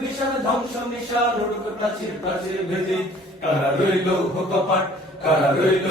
প্রলয় ধ্বংস ভেদি কারা রইল কারা রইল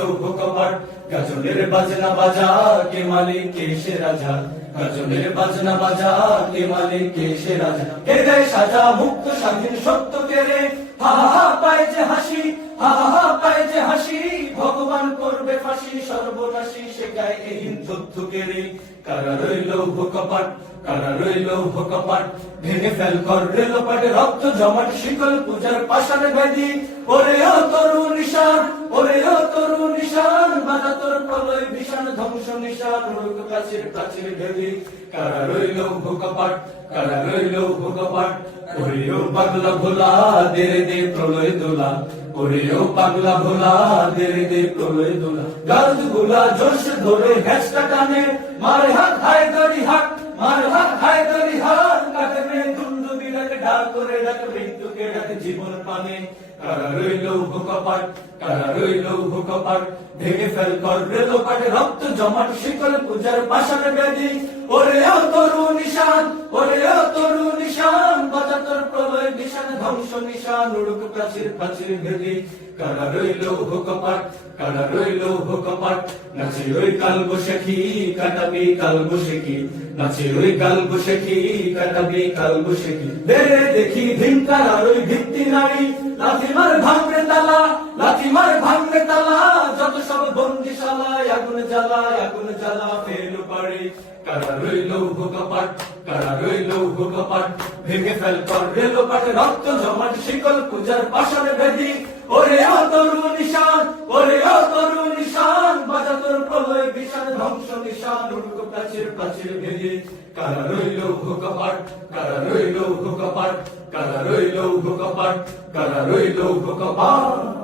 গাজনের বাজনা বাজা, কে মালিক, কে সে রাজা? গাজনের বাজনা বাজা, কে মালিক, কে সে রাজা? কে দেয় সাজা মুক্ত স্বাধীন সত্য কে রে হা হা, পায় যে হাসি হা হা, পায় যে হাসি, ভগবান করবে ফাঁসি সর্বনাশী, সে গায়ে এই যুদ্ধ কে রে। কারা রইল কপাট কারা রইল কপাট ভেঙে ফেল কর রেল পাটে রক্ত জমাট শিকল পূজার পাশানে বেদি ওরে ও তরু নিশান, ওরে ও তরু নিশান বাজা তোর প্রলয় ভীষণ ধ্বংস নিশান উড়ুক প্রাচীর প্রাচীর ভেদি। কারা রইল কপাট কারা রইল কপাট ওরে ও পাগলা ভোলা দে প্রলয় দোলা। ওরে ও পাগলা ভোলা দে রে দে প্রলয় দোলা গার্দগুলা জোরসে ধরে মারে হাত, হায় গড়ি হাত, মারে হাত, হায় গড়ি হাত দুন্দু ডাক করে ডাক, মৃত্যুকে ডাক জীবন পানে। ভেঙে ফেল রক্ত জমাট, শিকল পূজার পাশানে বেদি ওরে তরু নিশান ওরে তরু ধ্বংস নিশান উড়ুক প্রাচীর প্রাচীর ভেদি কারা রইল কপাট কারা রইল কপাট নাচে ওই কাল বসেখি কাটাবি কাল বসেখি নাচে ওই কাল বসেখি কাটাবি কাল বসেখি বেড়ে দেখি ধিনকার আর ওই ভিত্তি নারী। লাথিমার ভাঙবে তালা লাথিমার ভাঙবে তালা। যত সব বন্দিশালায় আগুন জ্বালায়, আগুন জ্বালা ফেল পারে কারা রইল কপাট কারা রইল কপাট ভেঙে ফেল কর রেল পাটে রক্ত ধ্বংস নিশান, উড়ুক প্রাচীর প্রাচীর ভেদি। কারা রইল কপাট কারা রইল কপাট কারা রইল কপাট কারা রইল কপাট